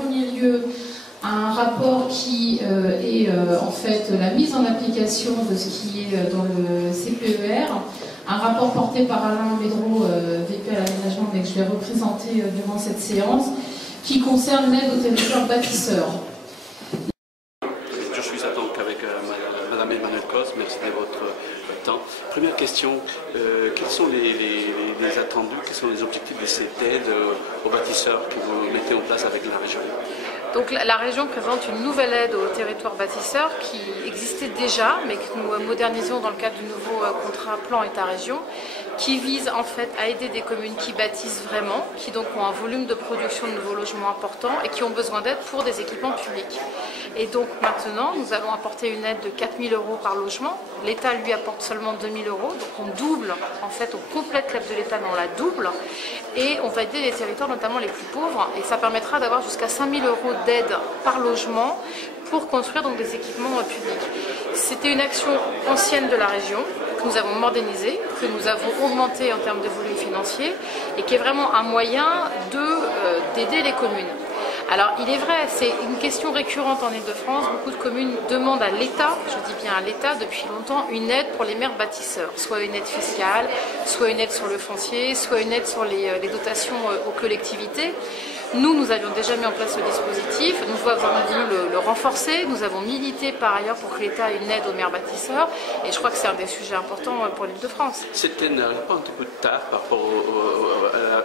premier lieu un rapport qui est en fait la mise en application de ce qui est dans le CPER, un rapport porté par Alain Médreau, VP à l'aménagement, mais que je vais représenter durant cette séance, qui concerne l'aide aux territoires bâtisseurs. Je suis donc avec Madame Emmanuelle Cos, merci de votre temps. Première question, quels sont les attendus, quels sont les objectifs de cette aide aux bâtisseurs que vous mettez en place avec la région? Donc la région présente une nouvelle aide aux territoires bâtisseurs qui existait déjà, mais que nous modernisons dans le cadre du nouveau contrat plan État-région, qui vise en fait à aider des communes qui bâtissent vraiment, qui donc ont un volume de production de nouveaux logements important et qui ont besoin d'aide pour des équipements publics. Et donc maintenant, nous allons apporter une aide de 4 000 € par logement. L'État lui apporte seulement 2 000 €, donc on double, en fait on complète l'aide de l'État, mais on la double. Et on va aider les territoires, notamment les plus pauvres, et ça permettra d'avoir jusqu'à 5 000 € d'aide par logement pour construire donc des équipements publics. C'était une action ancienne de la région que nous avons modernisée, que nous avons augmentée en termes de volume financier et qui est vraiment un moyen d'aider les communes. Alors il est vrai, c'est une question récurrente en Île-de-France, beaucoup de communes demandent à l'État, je dis bien à l'État depuis longtemps, une aide pour les maires bâtisseurs, soit une aide fiscale, soit une aide sur le foncier, soit une aide sur les dotations aux collectivités. Nous avions déjà mis en place ce dispositif, nous avons voulu le renforcer, nous avons milité par ailleurs pour que l'État ait une aide aux maires bâtisseurs et je crois que c'est un des sujets importants pour l'Île-de-France. Cette aide n'arrive pas un petit peu tard par rapport à la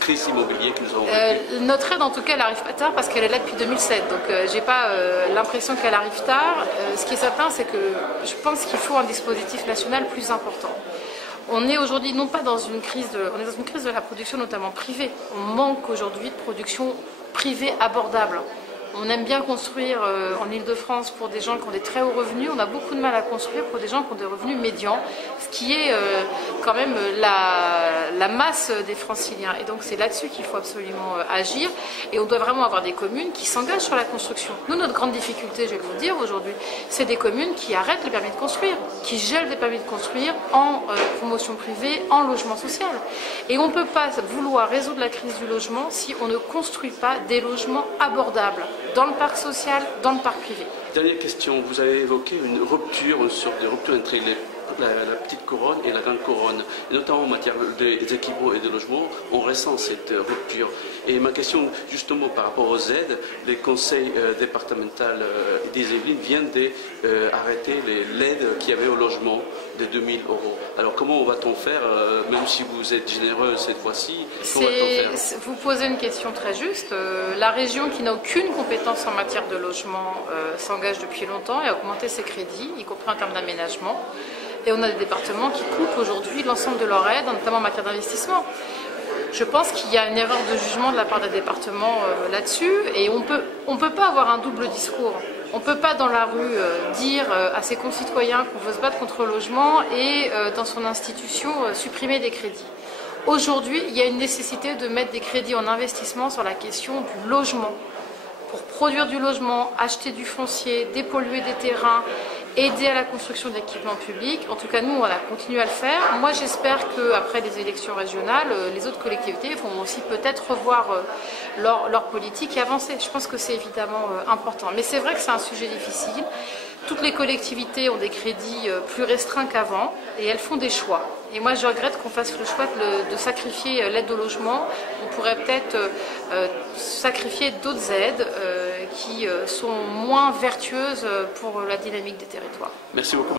crise immobilière que nous avons vécue? Notre aide en tout cas elle n'arrive pas tard parce qu'elle est là depuis 2007, donc j'ai pas l'impression qu'elle arrive tard. Ce qui est certain c'est que je pense qu'il faut un dispositif national plus important. On est aujourd'hui non pas dans une crise on est dans une crise de la production notamment privée. On manque aujourd'hui de production privée abordable. On aime bien construire en Île-de-France pour des gens qui ont des très hauts revenus. On a beaucoup de mal à construire pour des gens qui ont des revenus médians, ce qui est quand même la masse des franciliens. Et donc c'est là-dessus qu'il faut absolument agir. Et on doit vraiment avoir des communes qui s'engagent sur la construction. Nous, notre grande difficulté, je vais vous le dire aujourd'hui, c'est des communes qui arrêtent les permis de construire, qui gèlent des permis de construire en promotion privée, en logement social. Et on ne peut pas vouloir résoudre la crise du logement si on ne construit pas des logements abordables dans le parc social, dans le parc privé. Dernière question, vous avez évoqué une rupture, une sorte de rupture entre la petite couronne et la grande couronne, et notamment en matière des équipements et des logements, on ressent cette rupture. Et ma question, justement, par rapport aux aides, les conseils départementaux des Yvelines viennent d'arrêter l'aide qu'il y avait au logement de 2 000 €. Alors comment va-t-on faire, même si vous êtes généreux cette fois-ci, comment va-t-on faire? Vous posez une question très juste. La région qui n'a aucune compétence en matière de logement s'engage depuis longtemps et a augmenté ses crédits, y compris en termes d'aménagement. Et on a des départements qui coupent aujourd'hui l'ensemble de leur aide, notamment en matière d'investissement. Je pense qu'il y a une erreur de jugement de la part des départements là-dessus et on peut pas avoir un double discours. On ne peut pas dans la rue dire à ses concitoyens qu'on veut se battre contre le logement et dans son institution supprimer des crédits. Aujourd'hui, il y a une nécessité de mettre des crédits en investissement sur la question du logement. Pour produire du logement, acheter du foncier, dépolluer des terrains, aider à la construction d'équipements publics. En tout cas, nous, on a continué à le faire. Moi, j'espère qu'après les élections régionales, les autres collectivités vont aussi peut-être revoir leur politique et avancer. Je pense que c'est évidemment important. Mais c'est vrai que c'est un sujet difficile. Toutes les collectivités ont des crédits plus restreints qu'avant et elles font des choix. Et moi, je regrette qu'on fasse le choix de sacrifier l'aide au logement. On pourrait peut-être sacrifier d'autres aides qui sont moins vertueuses pour la dynamique des territoires. Merci beaucoup.